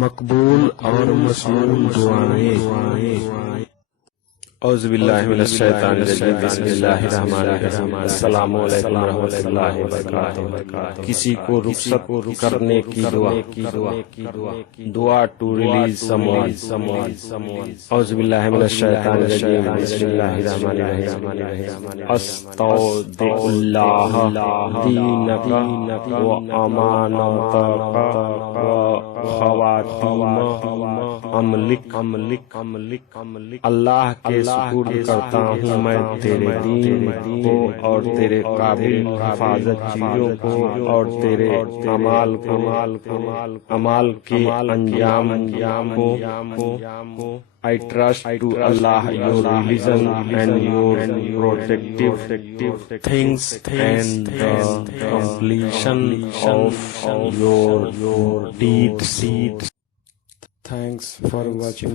مقبول اور مسموع دعائیں۔ اعوذ باللہ من الشیطان الرجیم، بسم اللہ الرحمن الرحیم، السلام علیکم ورحمۃ اللہ وبرکاتہ۔ کسی کو رخصت کرنے کی دعا ٹو ریلیز سمون۔ اعوذ باللہ من الشیطان الرجیم، بسم اللہ الرحمن الرحیم، استودع اللہ دینک و امانتک و خواتیم عملک۔ اللہ کے سپرد کرتا ہوں میں تیرے دین کو اور تیرے قابل حفاظت چیزوں کو اور تیرے اعمال کے انجام کو۔ I trust to Allah, your religion and your protective things and the completion of your deeds. Thanks for watching.